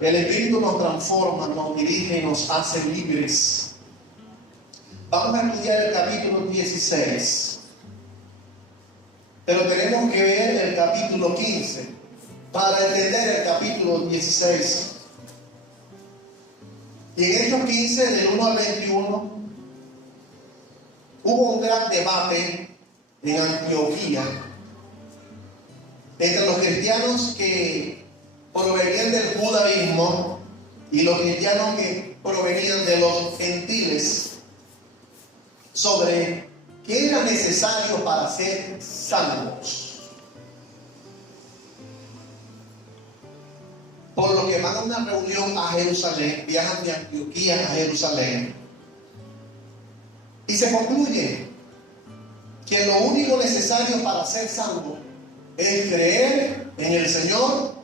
El Espíritu nos transforma, nos dirige y nos hace libres. Vamos a estudiar el capítulo 16, pero tenemos que ver el capítulo 15 para entender el capítulo 16. Y en Hechos 15, del 1 al 21, hubo un gran debate en Antioquía entre los cristianos que provenían del judaísmo y los cristianos que provenían de los gentiles sobre qué era necesario para ser salvos. Por lo que van a una reunión a Jerusalén, viajan de Antioquía a Jerusalén y se concluye que lo único necesario para ser salvo es creer en el Señor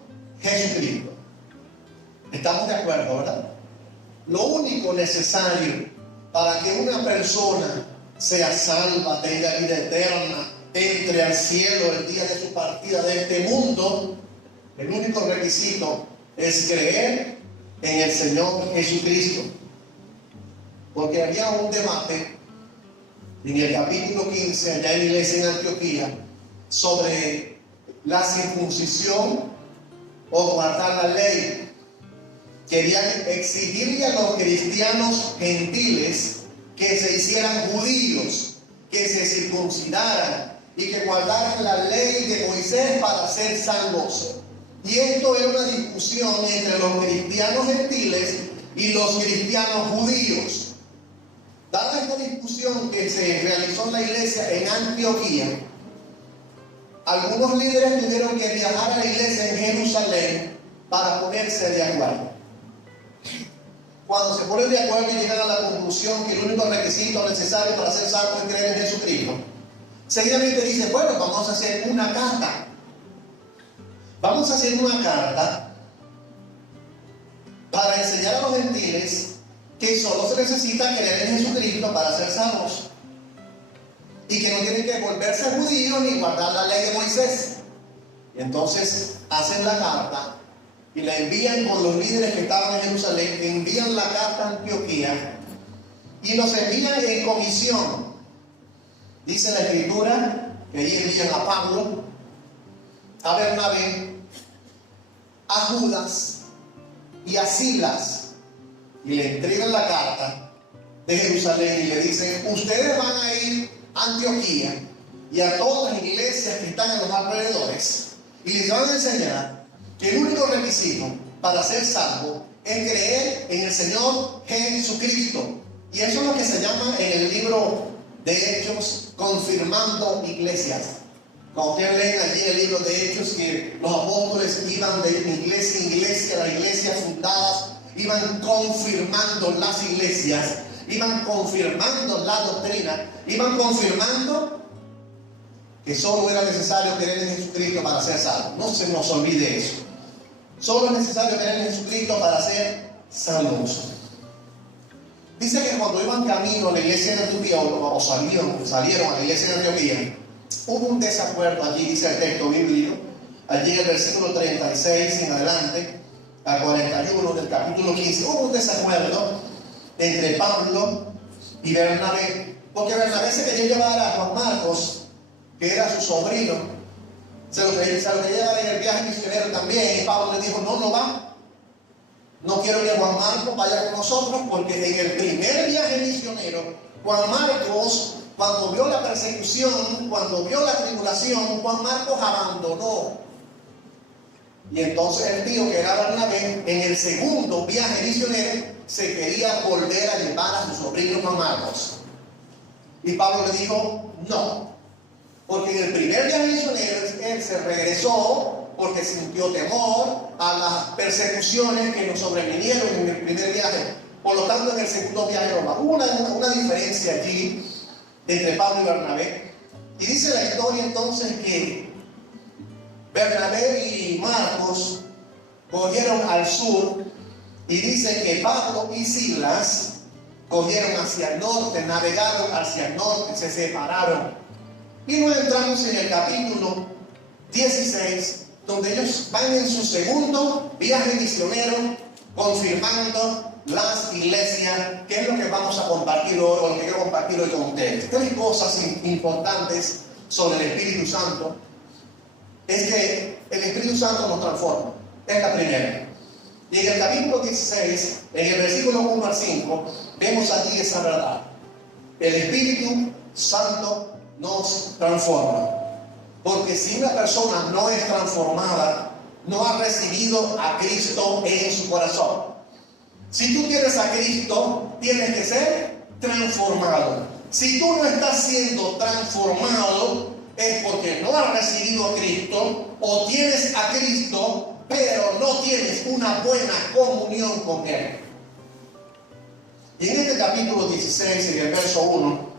Jesucristo. ¿Estamos de acuerdo, verdad? Lo único necesario para que una persona sea salva, tenga vida eterna, entre al cielo el día de su partida de este mundo, el único requisito es creer en el Señor Jesucristo. Porque había un debate en el capítulo 15, allá en la iglesia en Antioquía, sobre la circuncisión o guardar la ley. Querían exigirle a los cristianos gentiles que se hicieran judíos, que se circuncidaran y que guardaran la ley de Moisés para ser salvos. Y esto era una discusión entre los cristianos gentiles y los cristianos judíos. Dada esta discusión que se realizó en la iglesia en Antioquía, algunos líderes tuvieron que viajar a la iglesia en Jerusalén para ponerse de acuerdo. Cuando se ponen de acuerdo y llegan a la conclusión que el único requisito necesario para ser salvo es creer en Jesucristo, seguidamente dicen, bueno, vamos a hacer una carta. Vamos a hacer una carta para enseñar a los gentiles que solo se necesita creer en Jesucristo para ser salvos y que no tienen que volverse judíos ni guardar la ley de Moisés. Y entonces hacen la carta y la envían con los líderes que estaban en Jerusalén, envían la carta a Antioquía y los envían en comisión. Dice la Escritura que ahí envían a Pablo, a Bernabé, a Judas y a Silas, y le entregan la carta de Jerusalén y le dicen, ustedes van a ir a Antioquía y a todas las iglesias que están en los alrededores y les van a enseñar que el único requisito para ser salvo es creer en el Señor Jesucristo. Y eso es lo que se llama en el libro de Hechos confirmando iglesias. Cuando ustedes leen allí el libro de Hechos, que los apóstoles iban de iglesia en iglesia, las iglesias fundadas, iban confirmando las iglesias, iban confirmando la doctrina, iban confirmando que solo era necesario creer en Jesucristo para ser salvo. No se nos olvide eso. Solo es necesario creer en Jesucristo para ser salvos. Dice que cuando iban camino a la iglesia de Antioquía, o salieron a la iglesia de Antioquía, hubo un desacuerdo allí, dice el texto bíblico, allí en el versículo 36 en adelante, al 41 del capítulo 15, hubo un desacuerdo entre Pablo y Bernabé, porque Bernabé se quería llevar a Juan Marcos, que era su sobrino, se lo quería llevar en el viaje misionero también, y Pablo le dijo, no va, no quiero que Juan Marcos vaya con nosotros, porque en el primer viaje misionero, Juan Marcos, cuando vio la persecución, cuando vio la tribulación, Juan Marcos abandonó. Y entonces el tío, que era Bernabé, en el segundo viaje misionero, se quería volver a llevar a su sobrino Juan Marcos. Y Pablo le dijo, no, porque en el primer viaje misionero él se regresó porque sintió temor a las persecuciones que nos sobrevinieron en el primer viaje. Por lo tanto, en el segundo viaje no va. Hubo una diferencia allí entre Pablo y Bernabé. Y dice la historia entonces que Bernabé y Marcos cogieron al sur, y dice que Pablo y Silas cogieron hacia el norte, navegaron hacia el norte, se separaron. Y nos entramos en el capítulo 16, donde ellos van en su segundo viaje misionero, confirmando las iglesias. ¿Qué es lo que vamos a compartir hoy, o lo que quiero compartir hoy con ustedes? Tres cosas importantes sobre el Espíritu Santo. Es que el Espíritu Santo nos transforma. Es la primera. Y en el capítulo 16, en el versículo 1 al 5, vemos allí esa verdad. El Espíritu Santo nos transforma. Porque si una persona no es transformada, no ha recibido a Cristo en su corazón. Si tú tienes a Cristo, tienes que ser transformado. Si tú no estás siendo transformado, es porque no has recibido a Cristo, o tienes a Cristo, pero no tienes una buena comunión con Él. Y en este capítulo 16, en el verso 1,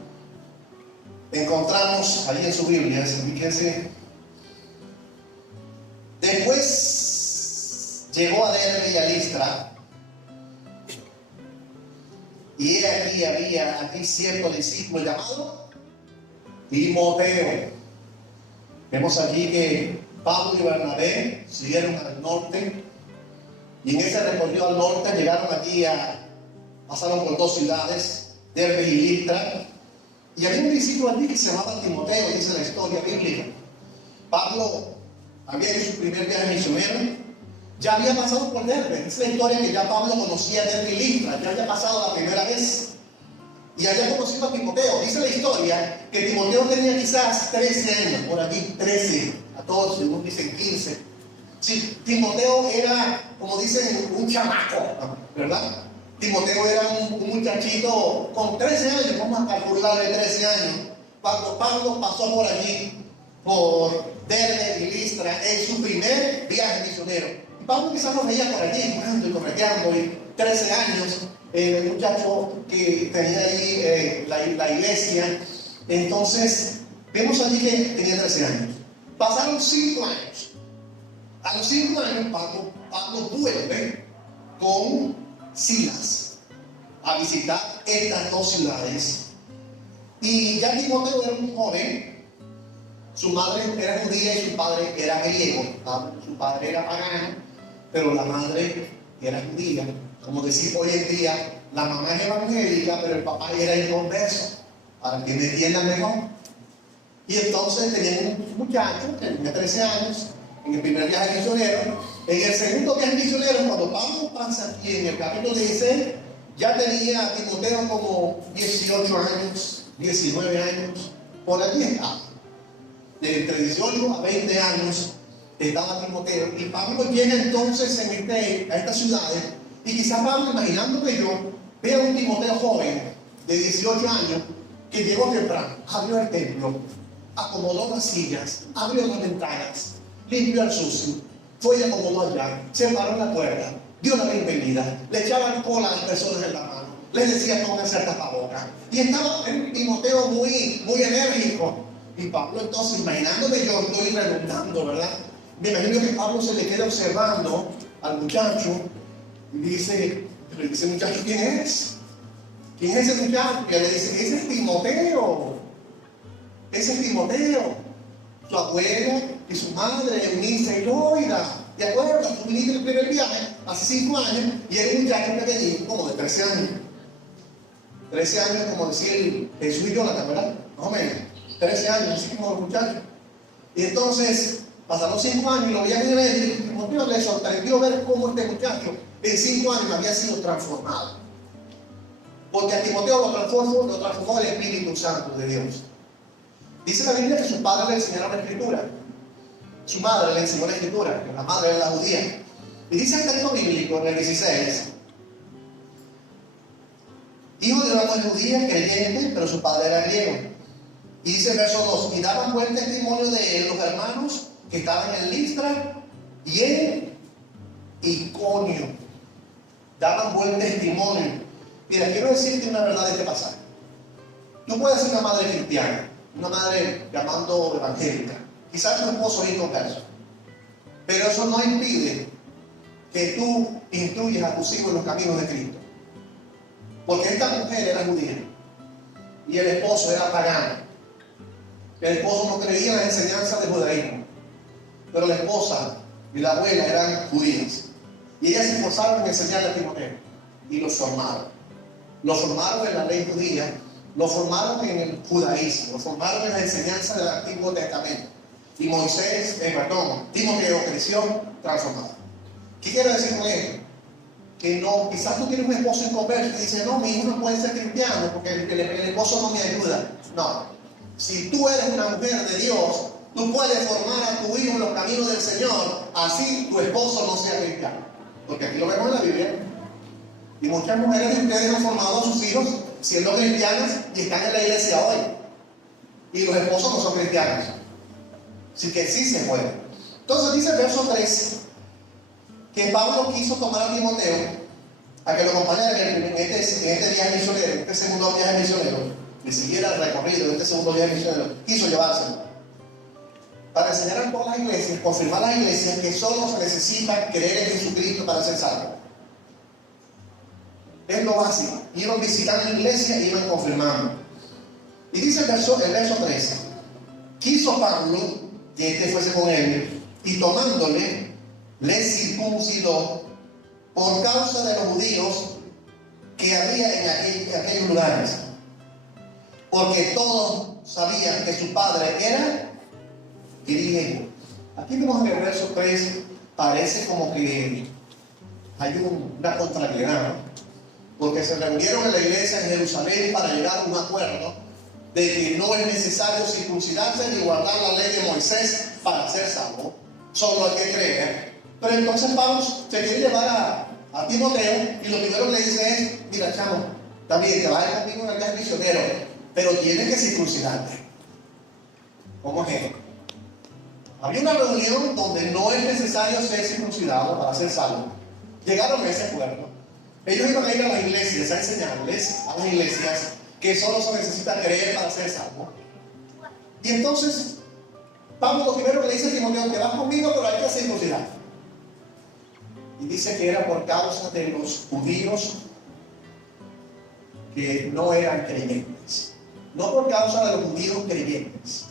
encontramos allí en su Biblia, fíjense. Después llegó a Derbe y a Listra, y he aquí había aquí cierto discípulo llamado Timoteo. Vemos aquí que Pablo y Bernabé siguieron al norte, y en ese recorrido al norte llegaron aquí pasaron por dos ciudades, Derbe y Listra, y había un discípulo allí que se llamaba Timoteo, dice la historia bíblica. Pablo había hecho su primer viaje misionero, ya había pasado por Derbe. Es la historia que ya Pablo conocía Derbe y Listra, ya había pasado la primera vez y había conocido a Timoteo. Dice la historia que Timoteo tenía quizás 13 años, por aquí 13, 14, unos dicen 15. Sí, Timoteo era, como dicen, un chamaco, ¿verdad? Timoteo era un muchachito con 13 años, vamos a calcularle 13 años, cuando Pablo pasó por allí, por Derbe y Listra, en su primer viaje misionero. Y Pablo quizás lo veía por allí, jugando y correteando, y 13 años, el muchacho que tenía ahí la iglesia. Entonces, vemos allí que tenía 13 años. Pasaron 5 años. A los 5 años, Pablo vuelve con Silas a visitar estas dos ciudades. Y ya Timoteo era un joven. Su madre era judía y su padre era griego. Su padre era pagano, pero la madre era judía. Como decir hoy en día, la mamá es evangélica, pero el papá era inconverso, para que me entiendan mejor. Y entonces tenían un muchacho que tenía 13 años, en el primer viaje misionero. En el segundo viaje misionero, cuando Pablo pasa aquí en el capítulo 16, ya tenía a Timoteo como 18 años, 19 años, por allí estaba. De entre 18 a 20 años estaba Timoteo. Y Pablo llega entonces a estas ciudades, y quizás Pablo, imaginando que yo vea un Timoteo joven de 18 años que llegó temprano, abrió el templo, acomodó las sillas, abrió las ventanas, limpió el sucio, fue y acomodó allá, se paró en la puerta, dio la bienvenida, le echaban cola a las personas en la mano, les decía pónganse el tapabocas. Y estaba un Timoteo muy enérgico. Y Pablo entonces, imaginando que yo estoy redundando, ¿verdad? Me imagino que Pablo se le queda observando al muchacho y le dice muchacho, ¿quién es? ¿Quién es ese muchacho? Que le dice, ese es Timoteo. Ese es Timoteo. Su abuela y su madre, Eunice y Loida. ¿De acuerdo? Tú viniste en el primer viaje hace 5 años y era un muchacho pequeñito, como de 13 años. 13 años, como decir Jesús y Jonathan, ¿verdad? Más o menos. 13 años, así como los muchachos. Y entonces pasaron 5 años y lo veían en él, y Timoteo le sorprendió ver cómo este muchacho en 5 años había sido transformado. Porque a Timoteo lo transformó el Espíritu Santo de Dios. Dice la Biblia que su padre le enseñó la escritura. Su madre le enseñó la escritura, que la madre era la judía. Y dice el texto bíblico en el 16, hijo de una mujer judía, creyente, pero su padre era griego. Y dice el verso 2, y daban buen testimonio de él los hermanos que estaban en Listra y en Iconio. Daban buen testimonio. Mira, quiero decirte una verdad de este pasaje. Tú puedes ser una madre cristiana, una madre llamando evangélica. Quizás tu esposo es inconverso. Pero eso no impide que tú instruyas a tus hijos en los caminos de Cristo. Porque esta mujer era judía y el esposo era pagano. El esposo no creía en las enseñanzas del judaísmo. pero la esposa y la abuela eran judías. Y ellas se esforzaron en enseñarle a Timoteo y lo formaron. Lo formaron en la ley judía, lo formaron en el judaísmo, lo formaron en la enseñanza del Antiguo Testamento. Y Timoteo creció transformado. ¿Qué quiero decir con esto? Que no, quizás tú tienes un esposo inconverso y dices, no, mi hijo no puede ser cristiano porque el esposo no me ayuda. No, si tú eres una mujer de Dios, tú puedes formar a tu hijo en los caminos del Señor, así tu esposo no sea cristiano. Porque aquí lo vemos en la Biblia. Y muchas mujeres de ustedes han formado a sus hijos siendo cristianas y están en la iglesia hoy. Y los esposos no son cristianos. Así que sí se puede. Entonces dice el verso 3 que Pablo quiso tomar a Timoteo a que lo acompañara en este viaje misionero, este segundo viaje misionero, que siguiera el recorrido de este segundo viaje misionero. Quiso llevárselo para enseñar a todas las iglesias, confirmar a las iglesias que solo se necesita creer en Jesucristo para ser salvo. Es lo básico. Iban visitando la iglesia y iban confirmando. Y dice el verso 13: quiso Pablo que éste fuese con él, y tomándole, le circuncidó por causa de los judíos que había en aquellos lugares, porque todos sabían que su padre era griego. Aquí vemos en el verso 3, parece como que hay una contrariedad, ¿no? Porque se reunieron en la iglesia en Jerusalén para llegar a un acuerdo de que no es necesario circuncidarse ni guardar la ley de Moisés para ser salvo, solo hay que creer. Pero entonces Pablo se quiere llevar a Timoteo y lo primero que le dice es: mira, chamo, también te vas a ir conmigo en el viaje misionero, pero tienes que circuncidarte. ¿Cómo es esto? Había una reunión donde no es necesario ser circuncidado para ser salvo. Llegaron a ese acuerdo. Ellos iban a ir a las iglesias a enseñarles a las iglesias que solo se necesita creer para ser salvo. Y entonces Pablo lo primero que le dice a Timoteo: que vas conmigo, pero hay que circuncidar. Y dice que era por causa de los judíos que no eran creyentes. No por causa de los judíos creyentes.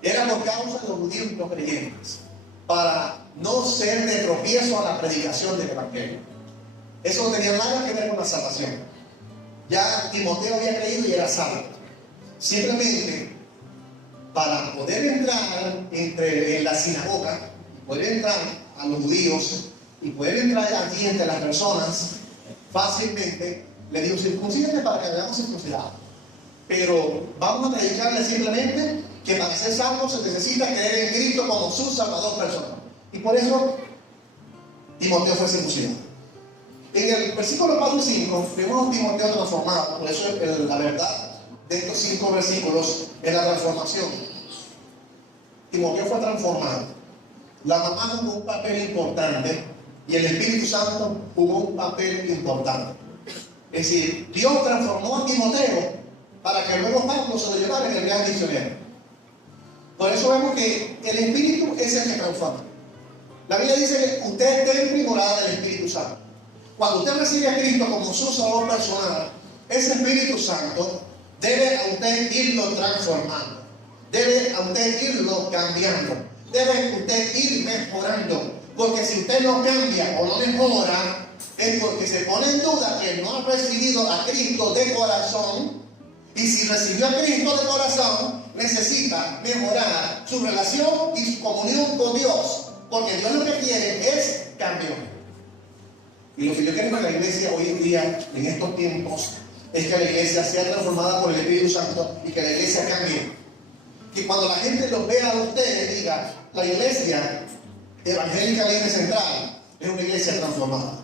Era por causa de los judíos no creyentes. Para no ser de tropiezo a la predicación del evangelio. Eso no tenía nada que ver con la salvación. Ya Timoteo había creído y era salvo. Simplemente para poder entrar en la sinagoga, poder entrar a los judíos y poder entrar allí entre las personas fácilmente, le dijo: circuncídate para que veamos circuncidado. Pero vamos a predicarle simplemente que para ser salvo se necesita creer en Cristo como su Salvador personal. Y por eso Timoteo fue circuncidado. En el versículo 4 y 5 vemos a Timoteo transformado. Por eso la verdad de estos 5 versículos es la transformación. Timoteo fue transformado. La mamá jugó un papel importante y el Espíritu Santo jugó un papel importante. Es decir, Dios transformó a Timoteo para que luego Pablo se lo llevara en el viaje misionero. Por eso vemos que el Espíritu es el que transforma. La Biblia dice que usted es templo y morada del Espíritu Santo. Cuando usted recibe a Cristo como su Salvador personal, ese Espíritu Santo debe a usted irlo transformando, debe a usted irlo cambiando, debe usted ir mejorando. Porque si usted no cambia o no mejora, es porque se pone en duda que no ha recibido a Cristo de corazón. Y si recibió a Cristo de corazón, necesita mejorar su relación y su comunión con Dios. Porque Dios lo que quiere es cambio. Y lo que yo quiero en la iglesia hoy en día, en estos tiempos, es que la iglesia sea transformada por el Espíritu Santo y que la iglesia cambie. Que cuando la gente los vea a ustedes, diga: la iglesia evangélica Libre Central es una iglesia transformada.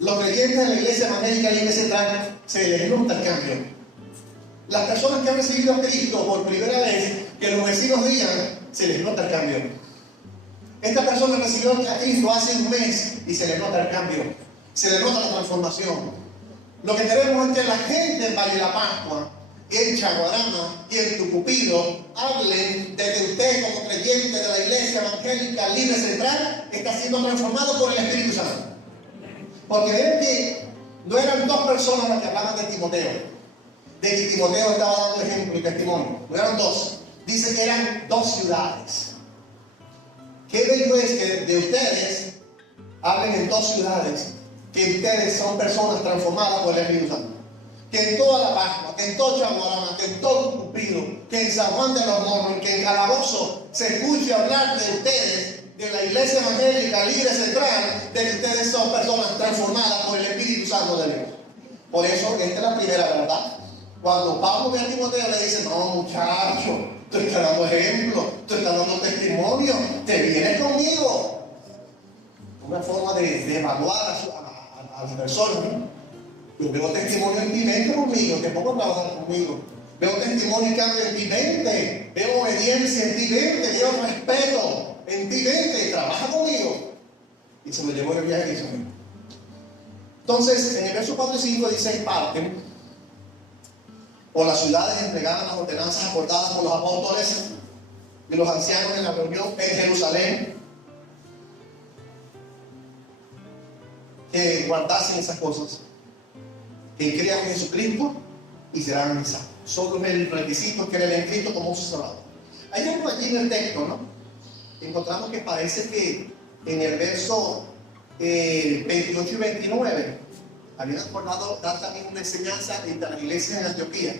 Los creyentes de la iglesia evangélica Libre Central se les nota el cambio. Las personas que han recibido a Cristo por primera vez, que los vecinos digan, se les nota el cambio. Esta persona recibió a Cristo hace un mes y se le nota el cambio, se le nota la transformación. Lo que queremos es que la gente en Valle La Pascua, en Chaguarama y en Tucupido hablen de que usted, como creyente de la iglesia evangélica Libre Central, está siendo transformado por el Espíritu Santo. Porque ven que no eran 2 personas las que hablaban de Timoteo, de que Timoteo estaba dando ejemplo y testimonio. No eran 2. Dice que eran 2 ciudades. qué bello es que de ustedes hablen en dos ciudades, que ustedes son personas transformadas por el Espíritu Santo. Que en toda La Pascua, que en todo Chamorama, que en todo Cupido, que en San Juan de los Morros, que en Calabozo se escuche hablar de ustedes, de la Iglesia Evangélica Libre Central, de que ustedes son personas transformadas por el Espíritu Santo de Dios. Por eso, esta es la primera verdad. Cuando Pablo ve a Timoteo le dice, no muchacho, tú estás dando ejemplo, tú estás dando testimonio, te vienes conmigo. Una forma de evaluar a las personas, ¿no? Yo veo testimonio en ti, vente conmigo, te pongo a trabajar conmigo. Veo testimonio y cambio en ti, vente. Veo obediencia en ti, vente. Veo respeto en ti, vente, trabaja conmigo. Y se lo llevó en el viaje que hizo. Entonces, en el verso 4 y 5 dice, parten por las ciudades entregadas las ordenanzas acordadas por los apóstoles y los ancianos en la reunión en Jerusalén, que guardasen esas cosas, que crean en Jesucristo y serán salvos. Solo el requisito es creer en Cristo como un sacerdote. Hay algo allí en el texto, ¿no? Encontramos que parece que en el verso 28 y 29 habían acordado dar también una enseñanza entre las iglesias en Antioquía.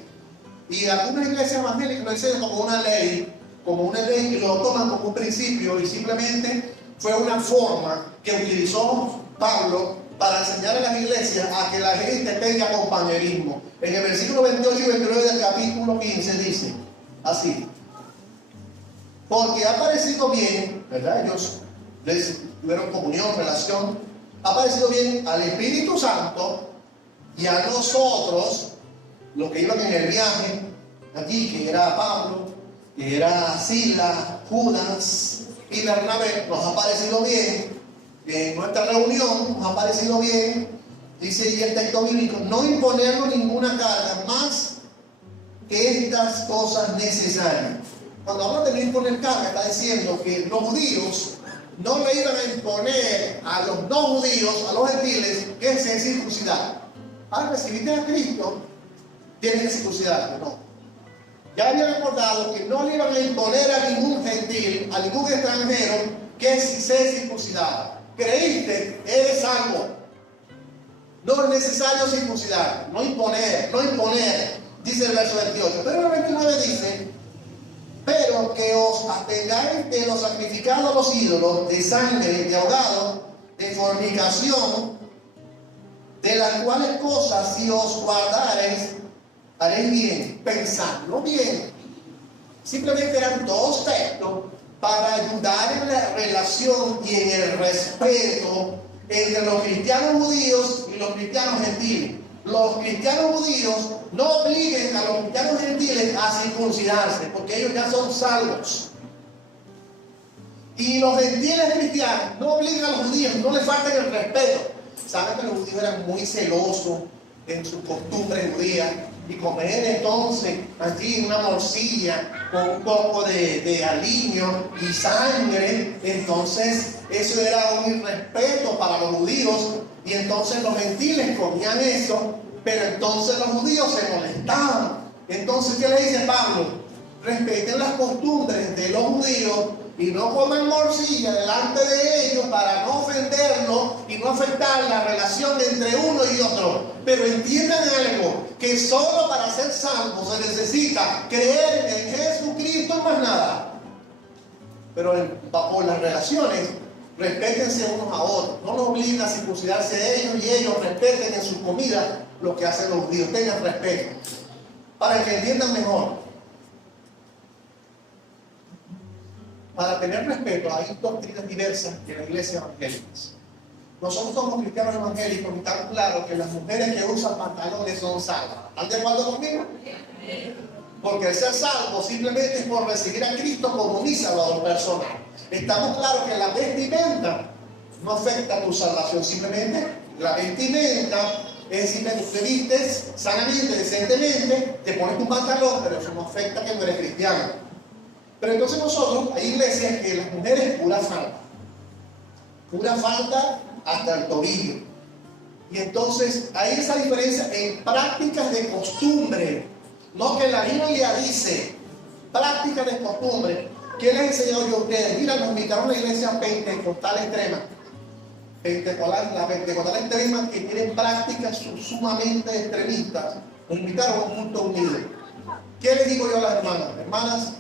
Y algunas iglesias evangélicas lo enseñan como una ley, y lo toman como un principio, y simplemente fue una forma que utilizó Pablo para enseñar a las iglesias a que la gente tenga compañerismo. En el versículo 28 y 29 del capítulo 15 dice así: porque ha parecido bien, ¿verdad? Ellos tuvieron comunión, relación. Ha parecido bien al Espíritu Santo y a nosotros, los que iban en el viaje aquí, que era Pablo, que era Silas, Judas y Bernabé, nos ha parecido bien. En nuestra reunión nos ha parecido bien, dice ahí el texto bíblico, no imponernos ninguna carga más que estas cosas necesarias. Cuando habla de no imponer carga, está diciendo que los judíos no le iban a imponer a los no judíos, a los gentiles, que se circuncidaran. Al recibirte a Cristo, tienes que circuncidarte, no. Ya habían acordado que no le iban a imponer a ningún gentil, a ningún extranjero, que se circuncidara. Creíste, eres salvo. No es necesario circuncidar, no imponer, dice el verso 28. Pero el 29 dice, pero que os atengáis de lo sacrificado a los ídolos, de sangre, de ahogado, de fornicación, de las cuales cosas si os guardareis, haréis bien. Pensadlo bien. Simplemente eran dos textos para ayudar en la relación y en el respeto entre los cristianos judíos y los cristianos gentiles. Los cristianos judíos no obliguen a los cristianos gentiles a circuncidarse, porque ellos ya son salvos. Y los gentiles cristianos no obligan a los judíos, no les falten el respeto. Saben que los judíos eran muy celosos en sus costumbres judías, y comer entonces aquí una morcilla con un poco de aliño y sangre, entonces eso era un irrespeto para los judíos, y entonces los gentiles comían eso, pero entonces los judíos se molestaban. Entonces, ¿qué le dice Pablo? Respeten las costumbres de los judíos y no coman morcilla delante de ellos para no ofenderlos y no afectar la relación entre uno y otro. Pero entiendan algo, que solo para ser salvos se necesita creer en Jesucristo y más nada. Pero por las relaciones, respétense unos a otros. No nos obliguen a circuncidarse a ellos, y ellos respeten en su comida lo que hacen los judíos. Tengan respeto. Para que entiendan mejor. Para tener respeto, hay doctrinas diversas en la iglesia evangélica. Nosotros somos cristianos evangélicos y estamos claros que las mujeres que usan pantalones son salvas. ¿Están de acuerdo conmigo? Porque el ser salvo simplemente es por recibir a Cristo como mi salvador personal. Estamos claros que la vestimenta no afecta a tu salvación. Simplemente la vestimenta es simplemente te vistes sanamente, decentemente, te pones tu pantalón, pero eso no afecta que no eres cristiano. Pero entonces nosotros, hay iglesias que las mujeres pura falda hasta el tobillo. Y entonces hay esa diferencia en prácticas de costumbre, no que la Biblia dice prácticas de costumbre. ¿Qué les he enseñado yo a ustedes? Mira, nos invitaron a la iglesia pentecostal extrema. La pentecostal extrema, que tiene prácticas sumamente extremistas, nos invitaron a un culto unido. ¿Qué les digo yo a las hermanas? Hermanas,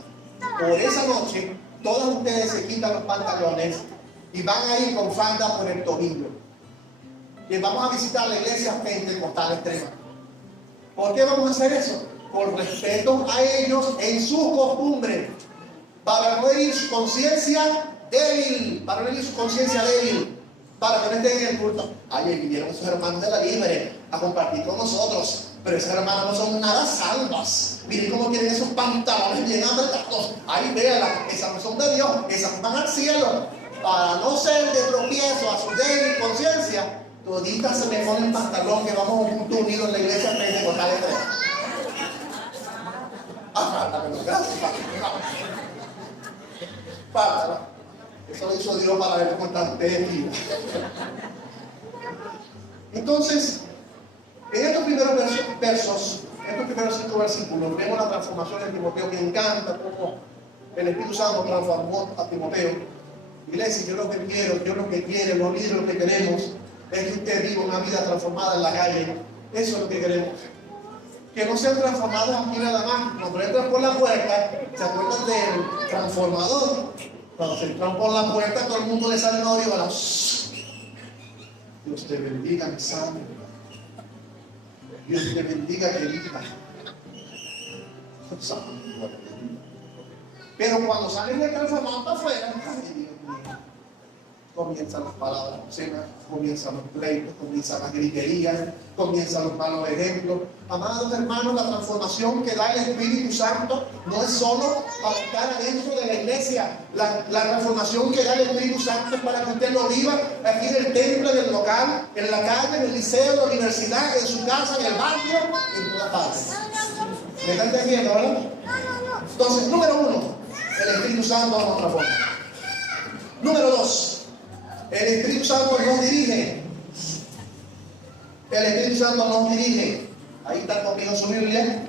por esa noche, todas ustedes se quitan los pantalones y van a ir con falda por el tobillo. Y vamos a visitar la iglesia pentecostal extrema. ¿Por qué vamos a hacer eso? Por respeto a ellos en sus costumbres. Para no herir su conciencia débil. Para no herir su conciencia débil. Para que no estén en el culto. Ay, vinieron esos hermanos de la Libre a compartir con nosotros. Pero esas hermanas no son nada salvas. Miren cómo tienen esos pantalones bien apretados. Ay, véanla, esas no son de Dios. Esas van al cielo. Para no ser de tropiezo a su débil conciencia, toditas se me ponen pantalón que vamos a un culto unido en la iglesia pentecostal extrema. Eso lo hizo Dios para ver cómo están ustedes. Entonces, en estos primeros versos, estos primeros 5 versículos, vemos la transformación de Timoteo. Me encanta cómo el Espíritu Santo transformó a Timoteo. Iglesia, yo lo que quiero, los líderes lo que queremos es que usted viva una vida transformada en la calle. Eso es lo que queremos. Que no sean transformados aquí nada más. Cuando entran por la puerta, ¿se acuerdan del transformador? Cuando se entran por la puerta, todo el mundo le sale un odio a la... Dios te bendiga, mi sangre. Dios te bendiga, querida. Pero cuando salen del transformador para afuera, comienzan las palabras obscenas, comienzan los pleitos, comienzan las griterías, comienzan los malos ejemplos. Amados hermanos, la transformación que da el Espíritu Santo no es solo para estar adentro de la iglesia. La transformación que da el Espíritu Santo es para que usted lo viva aquí en el templo, en el local, en la calle, en el liceo, en la universidad, en su casa, en el barrio, en todas partes. ¿Me están entendiendo, verdad? Entonces, número 1, el Espíritu Santo nos transforma. Número 2, el Espíritu Santo nos dirige. El Espíritu Santo nos dirige. Ahí está conmigo su Biblia.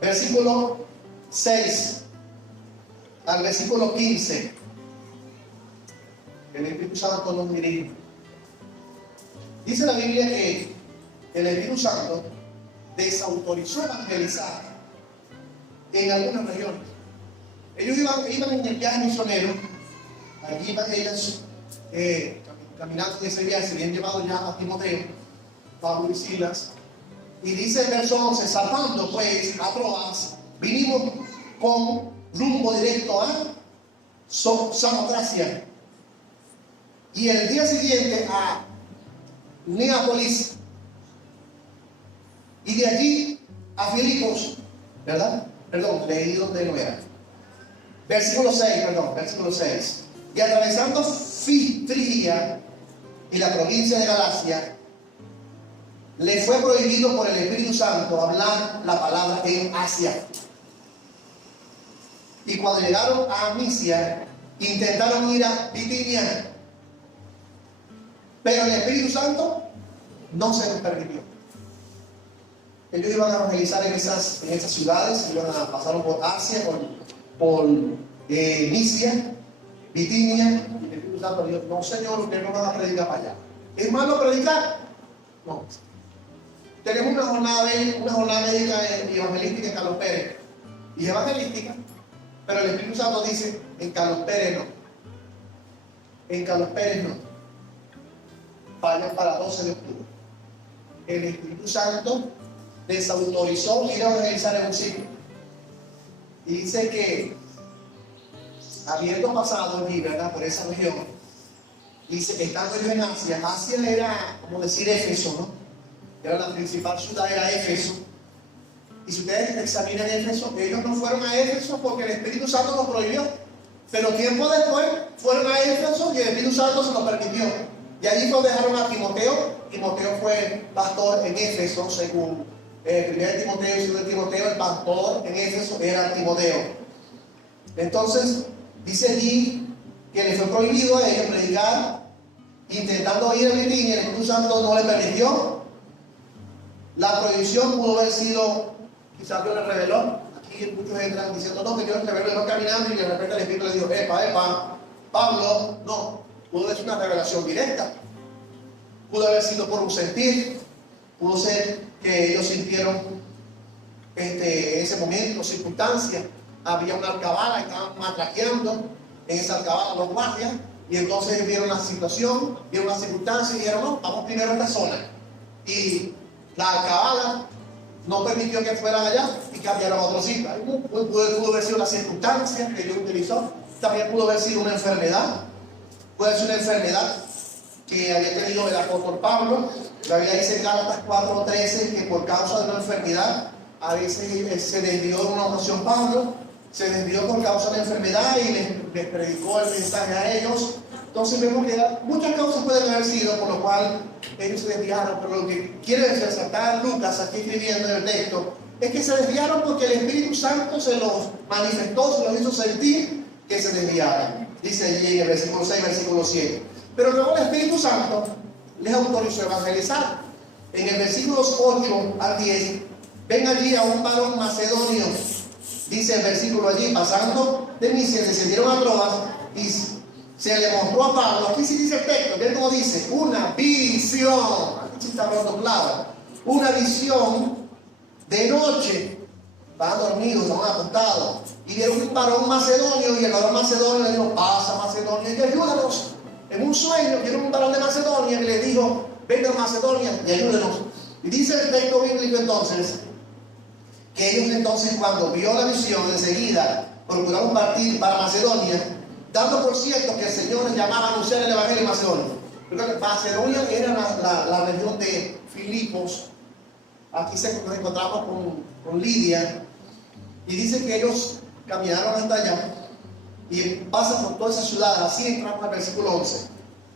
Versículo 6 al versículo 15. El Espíritu Santo nos dirige. Dice la Biblia que el Espíritu Santo desautorizó evangelizar en algunas regiones. Ellos iban en el viaje misionero. Allí iban ellas caminando en ese viaje, se habían llevado ya a Timoteo, Pablo y Silas. Y dice el verso 11, zarpando pues a Troas, vinimos con rumbo directo a Samotracia. Y el día siguiente a Neápolis. Y de allí a Filipos, ¿verdad? Perdón, leí donde no era. Versículo 6. Y atravesando Frigia y la provincia de Galacia, le fue prohibido por el Espíritu Santo hablar la palabra en Asia. Y cuando llegaron a Misia, intentaron ir a Bitinia, pero el Espíritu Santo no se les permitió. Ellos iban a evangelizar en esas ciudades, pasaron por Asia, por Misia, Bitinia, y el Espíritu Santo dijo: no, Señor, ustedes no van a predicar para allá. ¿Es malo predicar? No. Tenemos una jornada médica y evangelística en Carlos Pérez. Y es evangelística, pero el Espíritu Santo dice: en Carlos Pérez no. En Carlos Pérez no. Vayan para 12 de octubre. El Espíritu Santo desautorizó ir a evangelizar en un sitio. Y dice que, habiendo pasado allí, ¿verdad?, por esa región, dice, estando ellos en Asia, Asia era, como decir, Éfeso, ¿no? Era la principal ciudad, era Éfeso. Y si ustedes examinan Éfeso, ellos no fueron a Éfeso porque el Espíritu Santo los prohibió. Pero tiempo después fueron a Éfeso y el Espíritu Santo se los permitió. Y allí fue donde dejaron a Timoteo. Timoteo fue pastor en Éfeso, según 1 Timoteo y 2 Timoteo. El pastor en Éfeso era Timoteo. Entonces, dice allí que le fue prohibido a ellos predicar, intentando ir a Bitinia, el Espíritu Santo no le permitió. La prohibición pudo haber sido, quizás Dios le reveló, aquí muchos entran diciendo, no, que yo no caminando, y de repente el Espíritu le dijo, epa, Pablo, no, pudo ser una revelación directa, pudo haber sido por un sentir, pudo ser que ellos sintieron ese momento, circunstancias, había una alcabala, estaban matraqueando en esa alcabala los guardias, y entonces vieron la situación, vieron las circunstancias y dijeron, no, vamos primero a esta zona. Y la alcabala no permitió que fueran allá y cambiaron a otro sitio. Pudo haber sido la circunstancia que Dios utilizó, también pudo haber sido una enfermedad, puede ser una enfermedad que había tenido el apóstol Pablo. La Biblia dice en Gálatas 4:13 que por causa de una enfermedad, a veces se desvió en una ocasión Pablo, se desvió por causa de la enfermedad y les predicó el mensaje a ellos. Entonces vemos que muchas causas pueden haber sido por lo cual ellos se desviaron, pero lo que quiere resaltar Lucas aquí escribiendo en el texto es que se desviaron porque el Espíritu Santo se los manifestó, se los hizo sentir que se desviaran. Dice allí en el versículo 6, versículo 7. Pero luego el Espíritu Santo les autorizó a evangelizar. En el versículos 8 al 10, ven allí a un varón macedonio. Dice el versículo allí, pasando de Misia, descendieron a Troas y se le mostró a Pablo. Aquí sí dice el texto, ven cómo dice, una visión. Aquí sí está hablando claro. Una visión de noche. Estaban dormidos, estaban acostados. Y vieron un varón macedonio y el varón macedonio le dijo, pasa Macedonia y ayúdanos. En un sueño vieron un varón de Macedonia que le dijo, venga a Macedonia y ayúdenos. Y dice el texto bíblico entonces, que ellos entonces cuando vio la visión enseguida procuraron partir para Macedonia, dando por cierto que el Señor les llamaba a anunciar el Evangelio en Macedonia. Porque Macedonia era la región de Filipos. Aquí nos encontramos con Lidia y dice que ellos caminaron hasta allá y pasan por toda esa ciudad. Así entramos al versículo 11.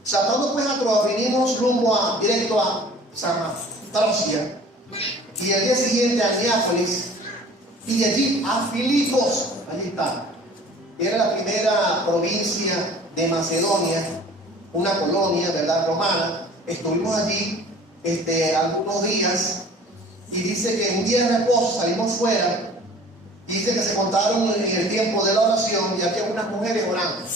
Saltando pues a Troas, vinimos rumbo directo a Samotracia y el día siguiente a Neápolis y de allí a Filipos. Allí está. Era la primera provincia de Macedonia, una colonia, ¿verdad?, romana. Estuvimos allí algunos días y dice que en un día de reposo salimos fuera y dice que se contaron en el tiempo de la oración y había unas mujeres orando.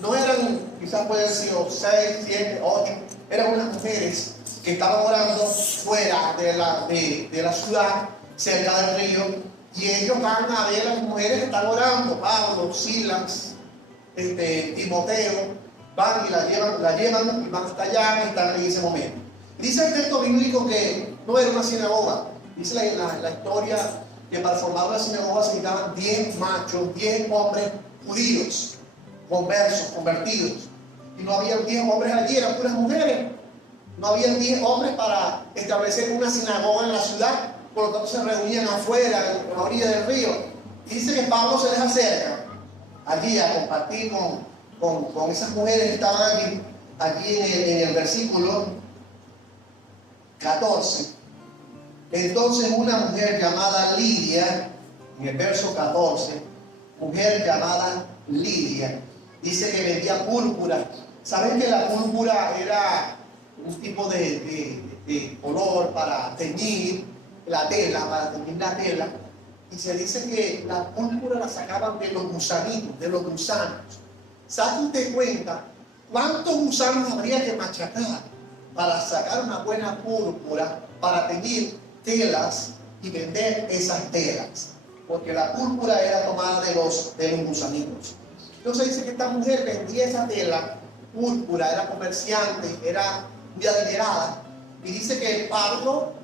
No eran, quizás pueden ser 6, 7, 8, eran unas mujeres que estaban orando fuera de la ciudad, cerca del río. Y ellos van a ver a las mujeres que están orando, Pablo, Silas, Timoteo, van y la llevan y van hasta allá y están en ese momento. Dice el texto bíblico que no era una sinagoga. Dice la historia que para formar una sinagoga se necesitaban 10 machos, 10 hombres judíos, convertidos. Y no había 10 hombres allí, eran puras mujeres. No había 10 hombres para establecer una sinagoga en la ciudad. Por lo tanto se reunían afuera, en la orilla del río. Y dice que Pablo se les acerca allí a compartir con esas mujeres que estaban aquí en el versículo 14. Entonces una mujer llamada Lidia, en el verso 14, mujer llamada Lidia, dice que vendía púrpura. ¿Saben que la púrpura era un tipo de color para teñir la tela, y se dice que la púrpura la sacaban de los gusanitos, de los gusanos? ¿Sabe usted cuenta cuántos gusanos habría que machacar para sacar una buena púrpura, para teñir telas y vender esas telas? Porque la púrpura era tomada de los gusanitos. Entonces dice que esta mujer vendía esa tela púrpura, era comerciante, era muy adinerada, y dice que Pablo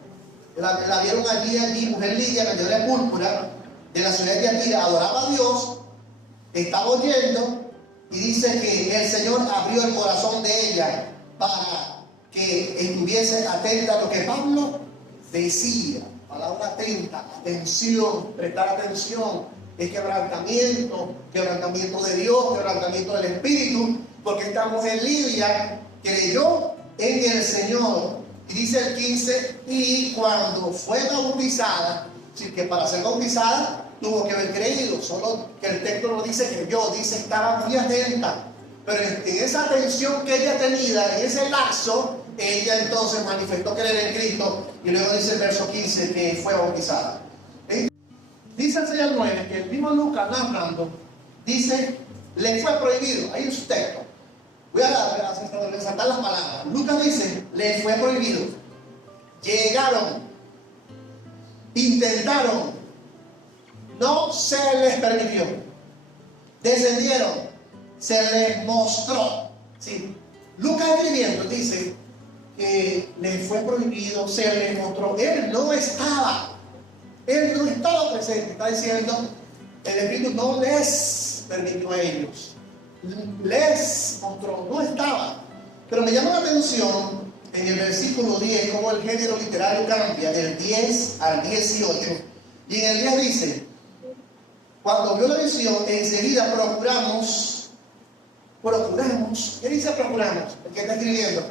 la vieron allí, mujer Lidia, vendedora de púrpura, de la ciudad de Tiatira, adoraba a Dios, estaba oyendo, y dice que el Señor abrió el corazón de ella para que estuviese atenta a lo que Pablo decía. Palabra atenta, atención, prestar atención, es quebrantamiento de Dios, quebrantamiento del Espíritu, porque esta mujer Lidia creyó en el Señor. Y dice el 15, y cuando fue bautizada, así que para ser bautizada tuvo que haber creído, solo que el texto no dice que yo, dice estaba muy atenta, pero en esa atención que ella tenía, en ese lapso, ella entonces manifestó creer en Cristo, y luego dice el verso 15 que fue bautizada. dice el 6 al 9 que el mismo Lucas narrando, dice, le fue prohibido, ahí en su texto. Voy a resaltar las palabras. Lucas dice, le fue prohibido. Llegaron, intentaron, no se les permitió. Descendieron, se les mostró. ¿Sí? Lucas escribiendo dice que le fue prohibido, se les mostró. Él no estaba presente. Está diciendo, el Espíritu no les permitió a ellos. Les mostró, no estaba. Pero me llama la atención en el versículo 10 cómo el género literario cambia del 10 al 18. Y en el 10 dice, cuando vio la visión, enseguida procuramos. ¿Qué dice procuramos? El que está escribiendo.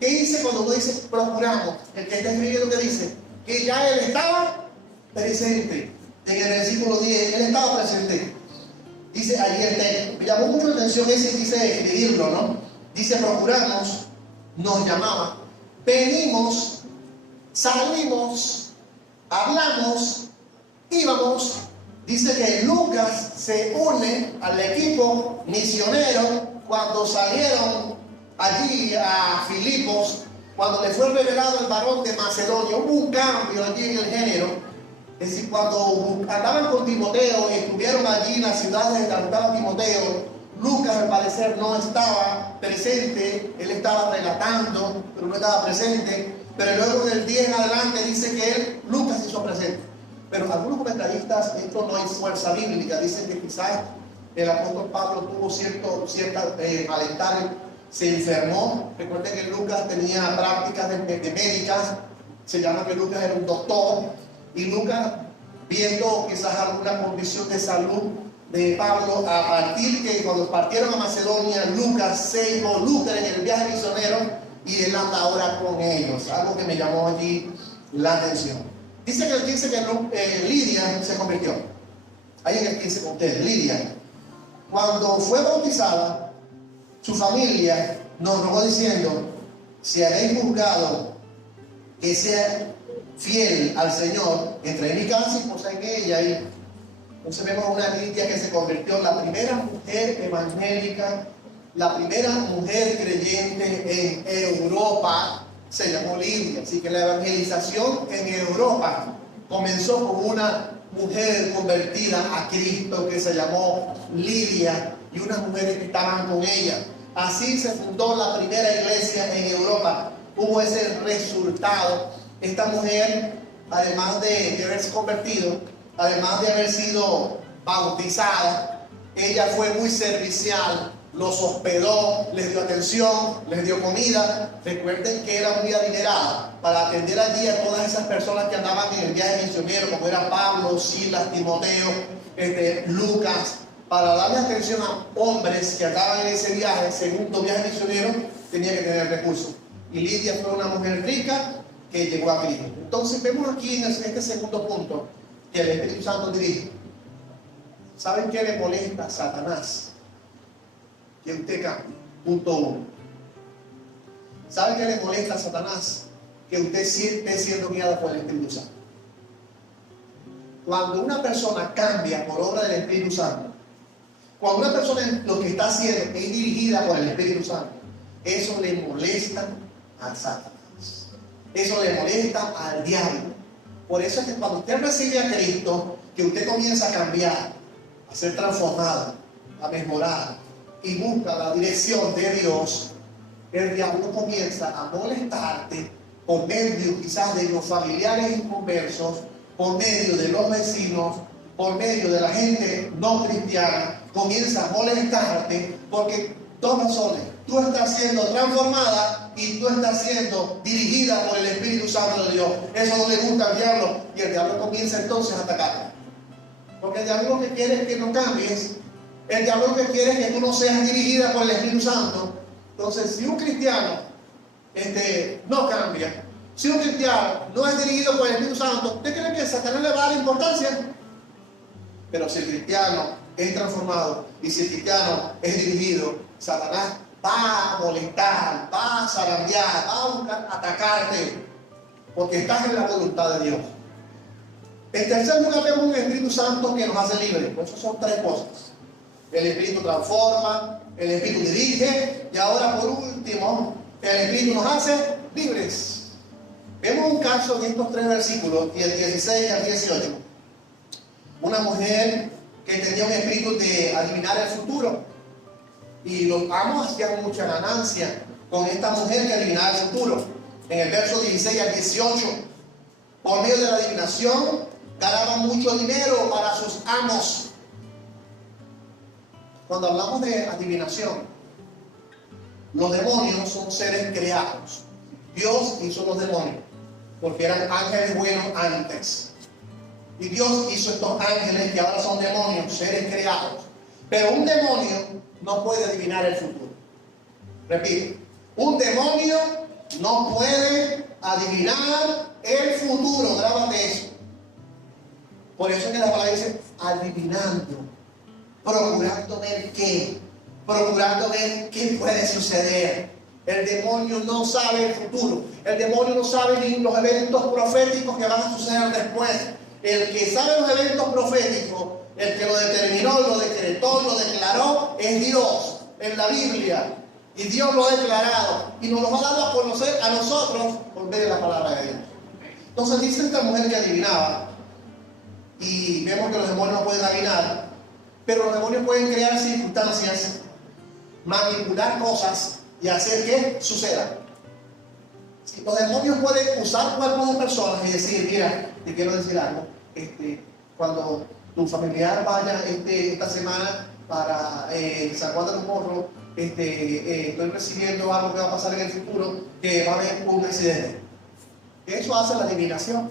¿Qué dice cuando uno dice procuramos? El que está escribiendo, ¿qué dice? Que ya él estaba presente. En el versículo 10, él estaba presente. Dice ahí el texto. Me llamó mucho la atención ese, dice escribirlo, ¿no? Dice procuramos, nos llamaba. Venimos, salimos, hablamos, íbamos. Dice que Lucas se une al equipo misionero cuando salieron allí a Filipos, cuando le fue revelado el varón de Macedonia. Hubo un cambio allí en el género. Es decir, cuando andaban con Timoteo y estuvieron allí en las ciudades de donde estaba Timoteo, Lucas al parecer no estaba presente. Él estaba relatando, pero no estaba presente. Pero luego del 10 en adelante dice que Lucas se hizo presente. Pero algunos comentaristas, esto no hay fuerza bíblica, dicen que quizás el apóstol Pablo tuvo cierta malestar, se enfermó. Recuerden que Lucas tenía prácticas de médicas, se llama que Lucas era un doctor, y Lucas, viendo quizás alguna condición de salud de Pablo, a partir que cuando partieron a Macedonia, Lucas se involucra en el viaje misionero y él anda ahora con ellos, algo que me llamó allí la atención. Dice que Lidia se convirtió. Ahí en el 15 con ustedes, Lidia. Cuando fue bautizada, su familia nos rogó diciendo, si habéis juzgado que sea fiel al Señor, entré en mi casa y posé en ella. Y entonces vemos a una Lidia que se convirtió en la primera mujer evangélica, la primera mujer creyente en Europa. Se llamó Lidia. Así que la evangelización en Europa comenzó con una mujer convertida a Cristo que se llamó Lidia y unas mujeres que estaban con ella. Así se fundó la primera iglesia en Europa. Hubo ese resultado. Esta mujer, además de haberse convertido, además de haber sido bautizada, ella fue muy servicial. Los hospedó, les dio atención, les dio comida. Recuerden que era muy adinerada para atender allí a todas esas personas que andaban en el viaje misionero, como eran Pablo, Silas, Timoteo, Lucas, para darle atención a hombres que andaban en ese viaje, segundo viaje misionero, tenía que tener recursos. Y Lidia fue una mujer rica que llegó a Cristo. Entonces vemos aquí en este segundo punto que el Espíritu Santo dirige. ¿Saben qué le molesta a Satanás? Que usted cambie. Punto 1. ¿Sabe qué le molesta a Satanás? Que usted esté siendo guiado por el Espíritu Santo. Cuando una persona cambia por obra del Espíritu Santo, cuando una persona lo que está haciendo es dirigida por el Espíritu Santo, eso le molesta a Satanás. Eso le molesta al diablo. Por eso es que cuando usted recibe a Cristo, que usted comienza a cambiar, a ser transformado, a mejorar, y busca la dirección de Dios, el diablo comienza a molestarte por medio quizás de los familiares inconversos, por medio de los vecinos, por medio de la gente no cristiana. Comienza a molestarte porque dos razones: tú estás siendo transformada y tú estás siendo dirigida por el Espíritu Santo de Dios. Eso no le gusta al diablo y el diablo comienza entonces a atacarte, porque el diablo lo que quiere es que no cambies. El diablo lo que quiere es que tú no seas dirigida por el Espíritu Santo. Entonces, si un cristiano no cambia, si un cristiano no es dirigido por el Espíritu Santo, ¿usted cree que Satanás le va a dar importancia? Pero si el cristiano es transformado y si el cristiano es dirigido, Satanás va a molestar, va a zarandear, va a buscar atacarte, porque estás en la voluntad de Dios. En tercer lugar, vemos un Espíritu Santo que nos hace libres. Pues eso son tres cosas. El Espíritu transforma, el Espíritu dirige y ahora por último, el Espíritu nos hace libres. Vemos un caso en estos tres versículos, del 16 al 18. Una mujer que tenía un espíritu de adivinar el futuro. Y los amos hacían mucha ganancia con esta mujer que adivinaba el futuro. En el verso 16 al 18, por medio de la adivinación, ganaban mucho dinero para sus amos. Cuando hablamos de adivinación, los demonios son seres creados. Dios hizo los demonios porque eran ángeles buenos antes. Y Dios hizo estos ángeles que ahora son demonios, seres creados. Pero un demonio no puede adivinar el futuro. Repito, un demonio no puede adivinar el futuro. Grábate eso. Por eso es que la palabra dice adivinando, procurando ver qué, procurando ver qué puede suceder. El demonio no sabe el futuro. El demonio no sabe ni los eventos proféticos que van a suceder después. El que sabe los eventos proféticos, el que lo determinó, lo decretó, lo declaró, es Dios en la Biblia. Y Dios lo ha declarado y nos lo ha dado a conocer a nosotros por medio de la palabra de Dios. Entonces dice esta mujer que adivinaba, y vemos que los demonios no pueden adivinar, pero los demonios pueden crear circunstancias, manipular cosas y hacer que suceda. Los demonios pueden usar cuerpos de personas y decir, mira, te quiero decir algo, cuando tu familiar vaya esta semana para San Juan de los Morros, estoy recibiendo algo que va a pasar en el futuro, que va a haber un accidente. Eso hace la adivinación.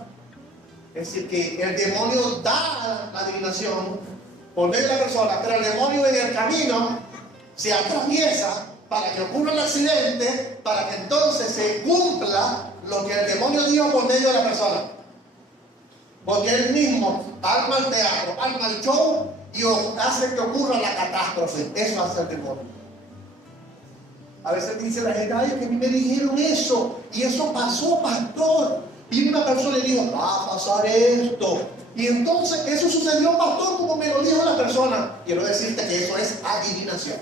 Es decir, que el demonio da la adivinación por medio de la persona, pero el demonio en el camino se atraviesa para que ocurra el accidente, para que entonces se cumpla lo que el demonio dijo por medio de la persona. Porque él mismo arma el teatro, arma el show y hace que ocurra la catástrofe. Eso hace el demonio. A veces dice la gente, ay, que a mí me dijeron eso, y eso pasó, pastor. Y una persona le dijo, va a pasar esto. Y entonces eso sucedió, pastor, como me lo dijo la persona. Quiero decirte que eso es adivinación.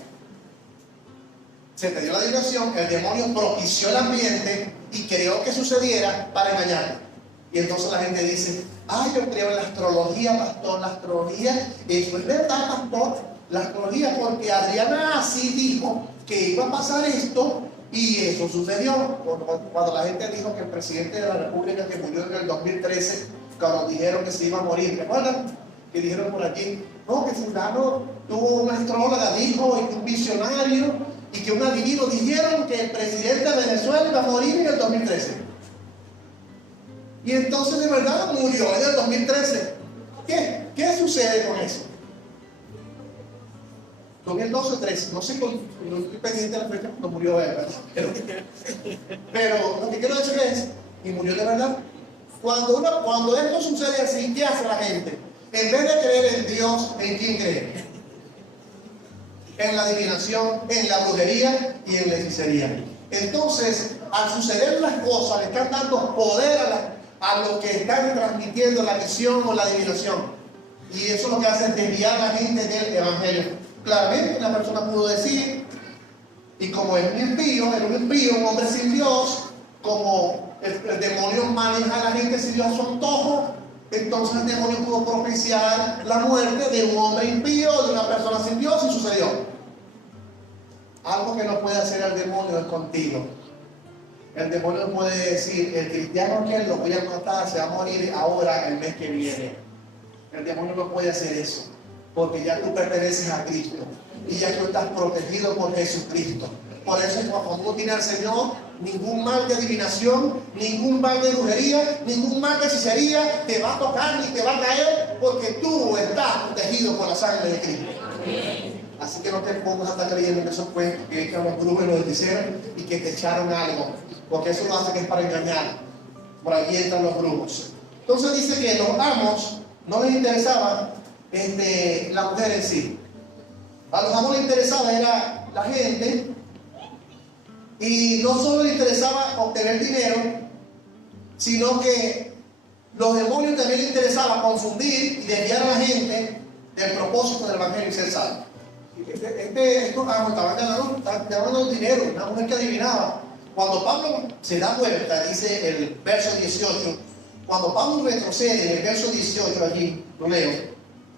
Se te dio la adivinación, el demonio propició el ambiente y creó que sucediera para engañarte. Y entonces la gente dice, ay, yo creo en la astrología, pastor, la astrología, eso es verdad, pastor, la astrología, porque Adriana así dijo que iba a pasar esto y eso sucedió. Cuando la gente dijo que el presidente de la República que murió en el 2013, cuando dijeron que se iba a morir, ¿recuerdan? Que dijeron por aquí, no, que fulano tuvo una astróloga, dijo, y un visionario, y que un adivino dijeron que el presidente de Venezuela iba a morir en el 2013. Y entonces de verdad murió en el 2013. ¿Qué sucede con eso? 2012 o 13, no sé, no estoy pendiente de la fecha cuando murió él, ¿verdad? Pero lo que quiero decir es, y murió de verdad. Cuando esto sucede así, ¿qué hace la gente? En vez de creer en Dios, ¿en quién cree? En la adivinación, en la brujería y en la hechicería. Entonces, al suceder las cosas, le están dando poder a los que están transmitiendo la visión o la adivinación. Y eso lo que hace es desviar a la gente del evangelio. Claramente una persona pudo decir, y como es un impío, un hombre sin Dios, como el demonio maneja a la gente sin Dios a su antojo, entonces el demonio pudo propiciar la muerte de un hombre impío, de una persona sin Dios, y sucedió. Algo que no puede hacer el demonio es contigo. El demonio puede decir, el cristiano que lo voy a matar, se va a morir ahora, el mes que viene. El demonio no puede hacer eso, porque ya tú perteneces a Cristo y ya tú estás protegido por Jesucristo. Por eso cuando uno tiene al Señor, ningún mal de adivinación, ningún mal de brujería, ningún mal de hechicería te va a tocar ni te va a caer, porque tú estás protegido por la sangre de Cristo. Así que no te pongas a estar creyendo en esos cuentos que echan los brujos y los hechiceros y que te echaron algo, porque eso no hace que es para engañar. Por ahí entran los brujos. Entonces dice que los amos no les interesaba la mujer en sí. A los amos les interesaba era la gente, y no solo les interesaba obtener dinero, sino que Los demonios también les interesaba confundir y desviar a la gente del propósito del evangelio y ser salvo. Estos amos estaban ganando dinero, una mujer que adivinaba. Cuando Pablo se da vuelta, dice el verso 18, cuando Pablo retrocede en el verso 18 allí, lo leo,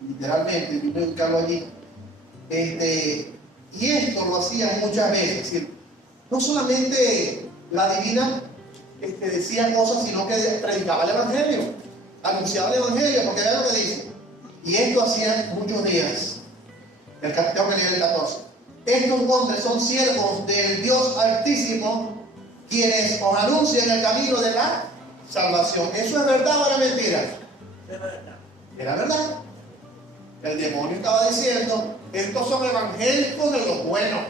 literalmente, yo voy a buscarlo allí, y esto lo hacía muchas veces, es decir, no solamente la divina decía cosas, sino que predicaba el evangelio, anunciaba el evangelio, porque vean lo que dice, y esto hacía muchos días. Tengo que leer el 14. Estos hombres son siervos del Dios Altísimo, quienes os anuncian el camino de la salvación. ¿Eso es verdad o era mentira? Era verdad. El demonio estaba diciendo, estos son evangélicos de los buenos,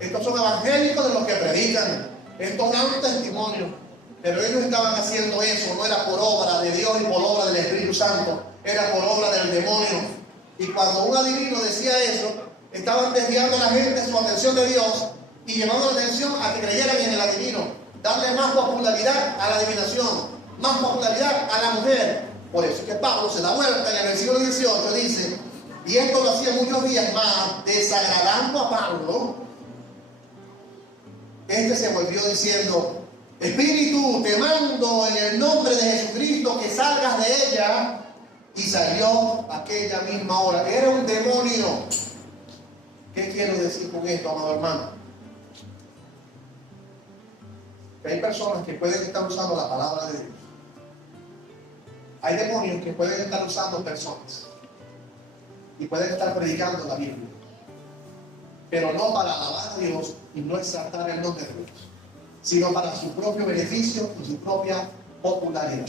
estos son evangélicos de los que predican, estos dan testimonio. Pero ellos estaban haciendo eso, no era por obra de Dios y por obra del Espíritu Santo, era por obra del demonio. Y cuando un adivino decía eso, estaban desviando a la gente su atención de Dios y llevando la atención a que creyeran en el adivino, darle más popularidad a la adivinación, más popularidad a la mujer. Por eso es que Pablo se da vuelta en el versículo 18, dice, y esto lo hacía muchos días más, desagradando a Pablo. Se volvió diciendo, Espíritu, te mando en el nombre de Jesucristo que salgas de ella. Y salió aquella misma hora. Era un demonio. ¿Qué quiero decir con esto, amado hermano? Que hay personas que pueden estar usando la palabra de Dios. Hay demonios que pueden estar usando personas. Y pueden estar predicando la Biblia. Pero no para alabar a Dios y no exaltar el nombre de Dios, sino para su propio beneficio y su propia popularidad.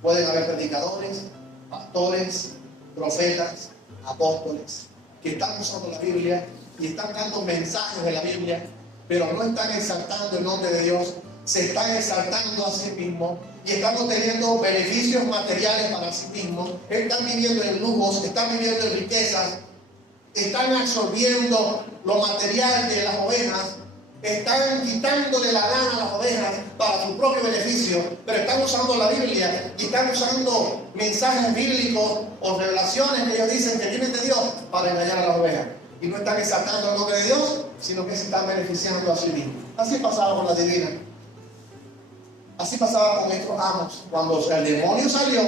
Pueden haber predicadores, pastores, profetas, apóstoles, que están usando la Biblia y están dando mensajes de la Biblia, pero no están exaltando el nombre de Dios, se están exaltando a sí mismos y están obteniendo beneficios materiales para sí mismos, están viviendo en lujos, están viviendo en riquezas, están absorbiendo lo material de las ovejas, están quitándole la lana a las ovejas para su propio beneficio, pero están usando la Biblia y están usando mensajes bíblicos o revelaciones que ellos dicen que vienen de Dios para engañar a las ovejas. Y no están exaltando el nombre de Dios, sino que se están beneficiando a sí mismos. Así pasaba con la divina. Así pasaba con estos amos. Cuando el demonio salió,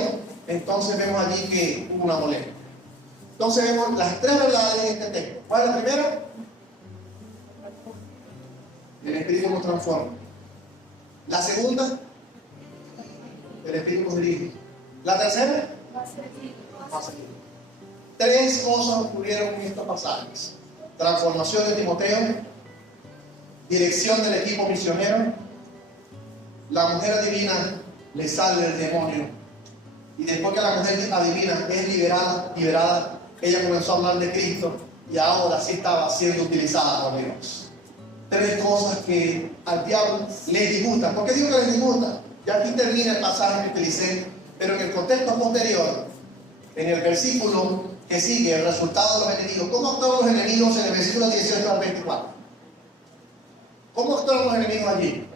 entonces vemos allí que hubo una molestia. Entonces vemos las tres verdades en este texto. ¿Cuál es la primera? El Espíritu nos transforma. La segunda, el Espíritu nos dirige. La tercera, tres cosas ocurrieron en estos pasajes: transformación de Timoteo, dirección del equipo misionero, la mujer adivina le sale del demonio, y después que la mujer adivina es liberada, ella comenzó a hablar de Cristo y ahora sí estaba siendo utilizada por Dios. Tres cosas que al diablo le disgustan. ¿Por qué digo que les disgusta? Ya aquí termina el pasaje que utilicé, pero en el contexto posterior, en el versículo que sigue, el resultado de los enemigos. ¿Cómo actuaron los enemigos en el versículo 18 al 24? ¿Cómo actuaron los enemigos allí?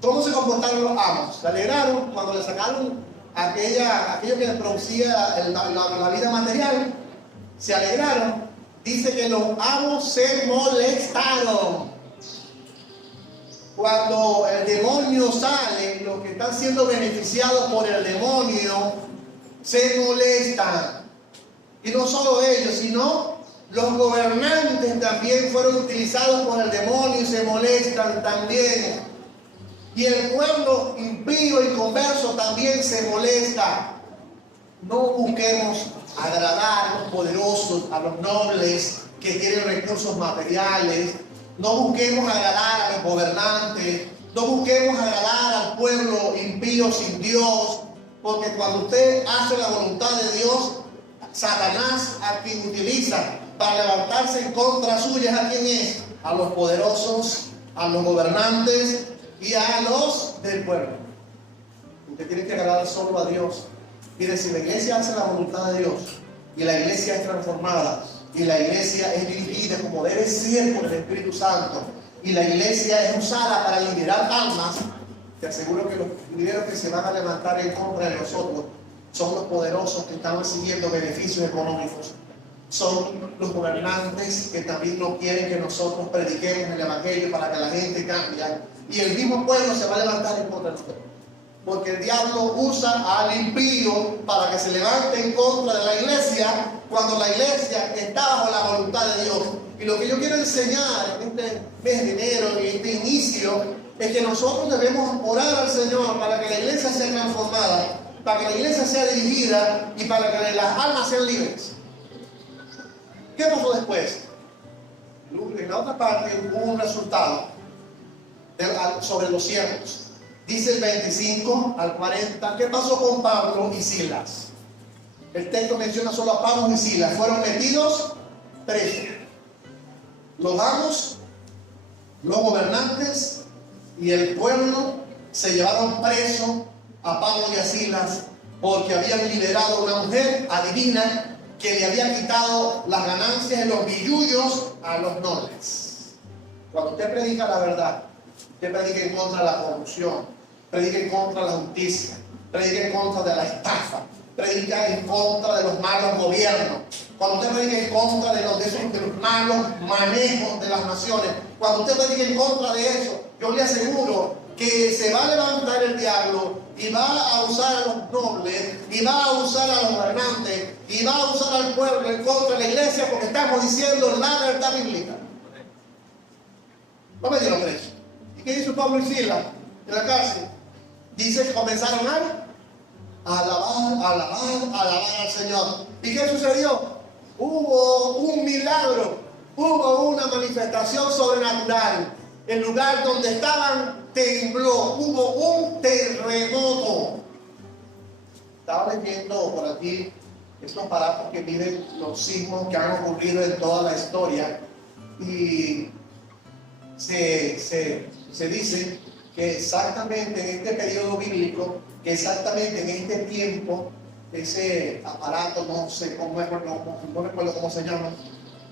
¿Cómo se comportaron los amos? Se alegraron cuando le sacaron aquello que les producía la vida material. Se alegraron. Dice que los amos se molestaron. Cuando el demonio sale, los que están siendo beneficiados por el demonio se molestan. Y no solo ellos, sino los gobernantes también fueron utilizados por el demonio y se molestan también. Y el pueblo impío y converso también se molesta. No busquemos agradar a los poderosos, a los nobles que tienen recursos materiales. No busquemos agradar a los gobernantes, no busquemos agradar al pueblo impío sin Dios, porque cuando usted hace la voluntad de Dios, Satanás, a quien utiliza para levantarse en contra suya, ¿a quién es? A los poderosos, a los gobernantes y a los del pueblo. Usted tiene que agradar solo a Dios. Mire, si la iglesia hace la voluntad de Dios y la iglesia es transformada, y la iglesia es dirigida como debe ser por el Espíritu Santo, y la iglesia es usada para liberar almas, te aseguro que los primeros que se van a levantar en contra de nosotros son los poderosos que están recibiendo beneficios económicos. Son los gobernantes que también no quieren que nosotros prediquemos el evangelio para que la gente cambie. Y el mismo pueblo se va a levantar en contra de nosotros. Porque el diablo usa al impío para que se levante en contra de la iglesia cuando la iglesia está bajo la voluntad de Dios. Y lo que yo quiero enseñar en este mes de enero, en este inicio, es que nosotros debemos orar al Señor para que la iglesia sea transformada, para que la iglesia sea dirigida y para que las almas sean libres. ¿Qué pasó después? En la otra parte hubo un resultado sobre los siervos. Dice el 25 al 40, ¿qué pasó con Pablo y Silas? El texto menciona solo a Pablo y Silas. Fueron metidos presos. Los amos, los gobernantes y el pueblo se llevaron preso a Pablo y a Silas porque habían liberado a una mujer adivina que le había quitado las ganancias y los billullos a los nobles. Cuando usted predica la verdad, usted predica en contra de la corrupción, predica en contra de la justicia, predica en contra de la estafa, predica en contra de los malos gobiernos. Cuando usted predica en contra de los malos manejos de las naciones, cuando usted predica en contra de eso, yo le aseguro que se va a levantar el diablo y va a usar a los nobles, y va a usar a los gobernantes, y va a usar al pueblo en contra de la iglesia, porque estamos diciendo la verdad bíblica. No me dieron preso. ¿Y qué hizo Pablo y Silas en la cárcel? Dice que comenzaron a alabar al Señor. ¿Y qué sucedió? Hubo un milagro, hubo una manifestación sobrenatural. El lugar donde estaban tembló, hubo un terremoto. Estaba leyendo por aquí estos aparatos que miden los sismos que han ocurrido en toda la historia, y se dice que exactamente en este periodo bíblico, que exactamente en este tiempo, ese aparato, no recuerdo cómo se llama,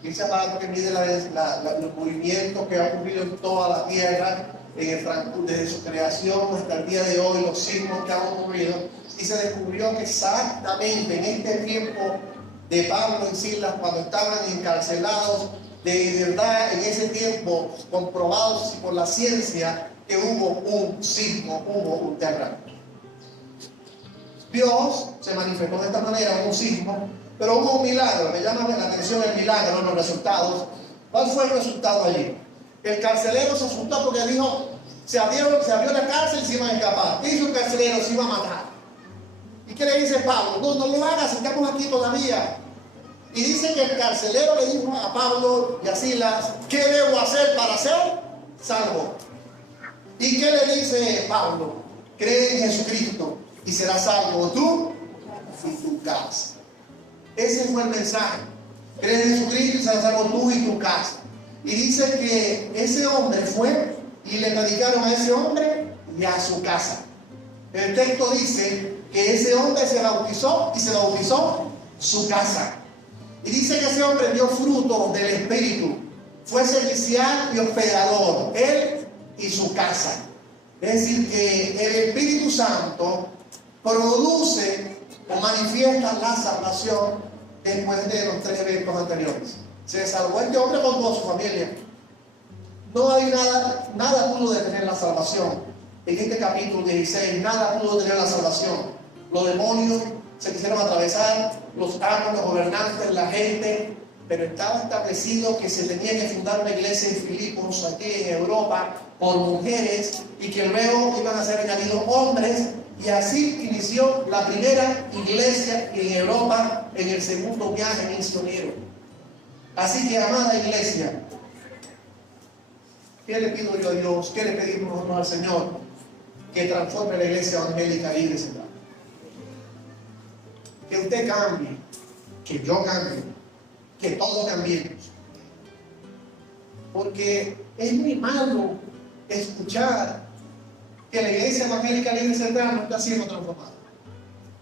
ese aparato que mide los movimientos que han ocurrido en toda la tierra, desde su creación hasta el día de hoy, los sismos que han ocurrido, y se descubrió que exactamente en este tiempo de Pablo y Silas, cuando estaban encarcelados, de verdad en ese tiempo, comprobados por la ciencia, que hubo un sismo, hubo un terremoto. Dios se manifestó de esta manera, un sismo, pero hubo un milagro. Me llama la atención el milagro, los resultados. ¿Cuál fue el resultado allí? El carcelero se asustó porque dijo, se abrió la cárcel y se iban a escapar. ¿Qué hizo el carcelero? Se iba a matar. ¿Y qué le dice Pablo? No lo hagas, estamos aquí todavía. Y dice que el carcelero le dijo a Pablo y a Silas, ¿qué debo hacer para ser salvo? ¿Y qué le dice Pablo? Cree en Jesucristo y serás salvo tú y tu casa. Ese fue el mensaje. Cree en Jesucristo y serás salvo tú y tu casa. Y dice que ese hombre fue y le predicaron a ese hombre y a su casa. El texto dice que ese hombre se bautizó y se bautizó su casa. Y dice que ese hombre dio fruto del Espíritu. Fue servicial y hospedador, él y su casa. Es decir, que el Espíritu Santo produce o manifiesta la salvación después de los 3 eventos anteriores. Se salvó este hombre con toda su familia. No hay nada pudo detener la salvación. En este capítulo 16, nada pudo detener la salvación. Los demonios se quisieron atravesar, los amos, los gobernantes, la gente, pero estaba establecido que se tenía que fundar una iglesia en Filipos, aquí en Europa, por mujeres, y que luego iban a ser añadidos hombres, y así inició la primera iglesia en Europa en el segundo viaje misionero. Así que, amada iglesia, ¿qué le pido yo a Dios? ¿Qué le pedimos nosotros al Señor? Que transforme la iglesia evangélica libre central. Que usted cambie, que yo cambie, que todos cambiemos. Porque es muy malo escuchar que la iglesia evangélica libre central no está siendo transformada.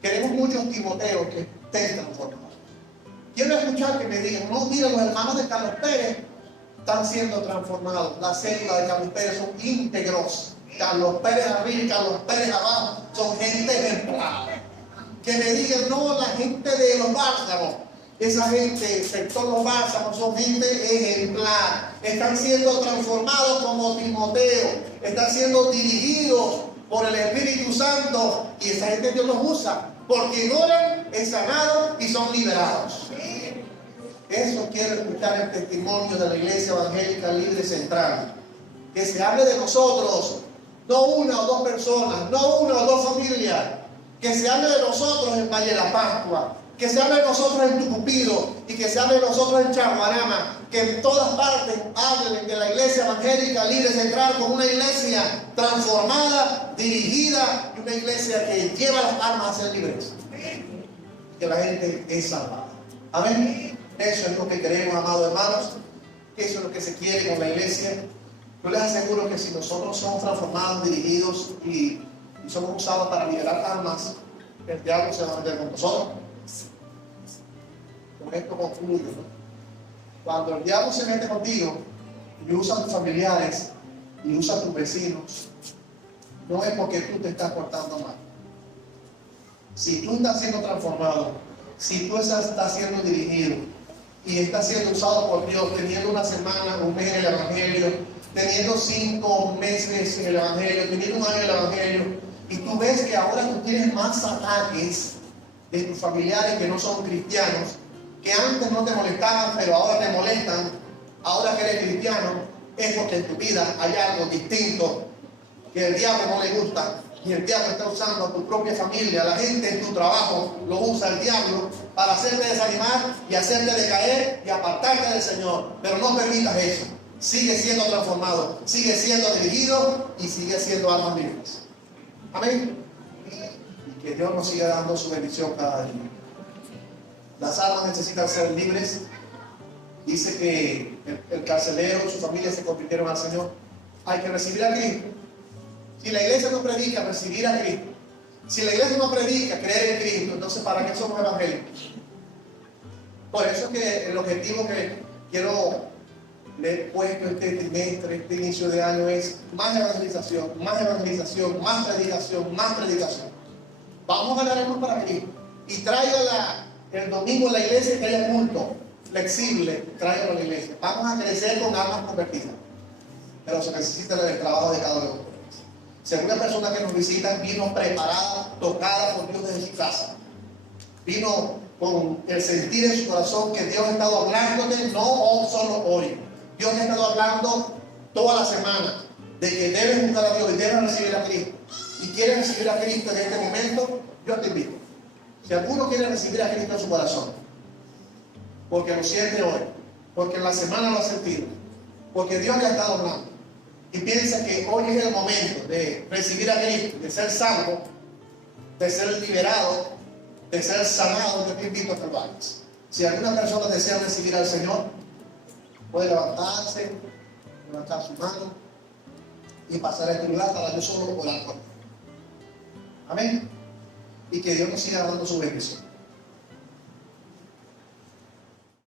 Queremos muchos Timoteos que estén transformados. Quiero escuchar que me digan, no, mira, los hermanos de Carlos Pérez están siendo transformados. Las células de Carlos Pérez son íntegros. Carlos Pérez arriba y Carlos Pérez abajo, son gente ejemplar. Que me digan, no, la gente de los Bálsamos, esa gente, el sector Los Bálsamos, son gente ejemplar. Están siendo transformados como Timoteo, están siendo dirigidos por el Espíritu Santo, y esa gente Dios los usa, porque oran, es sanado y son liberados. Eso quiero escuchar el testimonio de la Iglesia Evangélica Libre Central. Que se hable de nosotros, no una o dos personas, no una o dos familias. Que se hable de nosotros en Valle de la Pascua, que se hable de nosotros en Tucupido y que se hable de nosotros en Chaguarama. Que en todas partes hablen de la Iglesia Evangélica Libre Central como una iglesia transformada, dirigida, y una iglesia que lleva las almas a ser libres. Que la gente es salvada. Amén. Eso es lo que queremos, amados hermanos. Eso es lo que se quiere con la iglesia. Yo les aseguro que si nosotros somos transformados, dirigidos y somos usados para liberar almas, el diablo se va a meter con nosotros. Con esto concluyo, ¿no? Cuando el diablo se mete contigo y usa a tus familiares y usa a tus vecinos, no es porque tú te estás portando mal. Si tú estás siendo transformado, si tú estás siendo dirigido y estás siendo usado por Dios, teniendo una semana, un mes en el Evangelio, teniendo 5 meses en el Evangelio, teniendo un año en el Evangelio, y tú ves que ahora tú tienes más ataques de tus familiares que no son cristianos, que antes no te molestaban, pero ahora te molestan, ahora que eres cristiano, es porque en tu vida hay algo distinto que el diablo no le gusta, y el diablo está usando a tu propia familia, la gente en tu trabajo lo usa el diablo para hacerte desanimar y hacerte decaer y apartarte del Señor. Pero no permitas eso. Sigue siendo transformado, sigue siendo dirigido y sigue siendo almas libres. Amén. Y que Dios nos siga dando su bendición cada día. Las almas necesitan ser libres. Dice que el carcelero y su familia se convirtieron al Señor. Hay que recibir a Cristo. Si la iglesia no predica, recibir a Cristo. Si la iglesia no predica, creer en Cristo, entonces ¿para qué somos evangélicos? Por eso es que el objetivo que quiero le he puesto este trimestre, este inicio de año, es más evangelización, más evangelización, más predicación, más predicación. Vamos a ganar almas para Cristo. Y tráigala el domingo a la iglesia, que haya culto flexible, tráigalo a la iglesia. Vamos a crecer con almas convertidas. Pero se necesita el trabajo de cada uno de nosotros. Si alguna persona que nos visita vino preparada, tocada por Dios desde su casa, vino con el sentir en su corazón que Dios ha estado hablándote, no solo hoy. Dios te ha estado hablando toda la semana de que debes buscar a Dios y debes recibir a Cristo. Y quieres recibir a Cristo en este momento, yo te invito. Si alguno quiere recibir a Cristo en su corazón, porque lo siente hoy, porque en la semana lo ha sentido, porque Dios le ha estado hablando, y piensa que hoy es el momento de recibir a Cristo, de ser salvo, de ser liberado, de ser sanado, yo te invito a que lo hagas. Si alguna persona desea recibir al Señor, puede levantarse, levantar su mano y pasar a este lugar para yo solo orar por él. Amén. Y que Dios nos siga dando su bendición.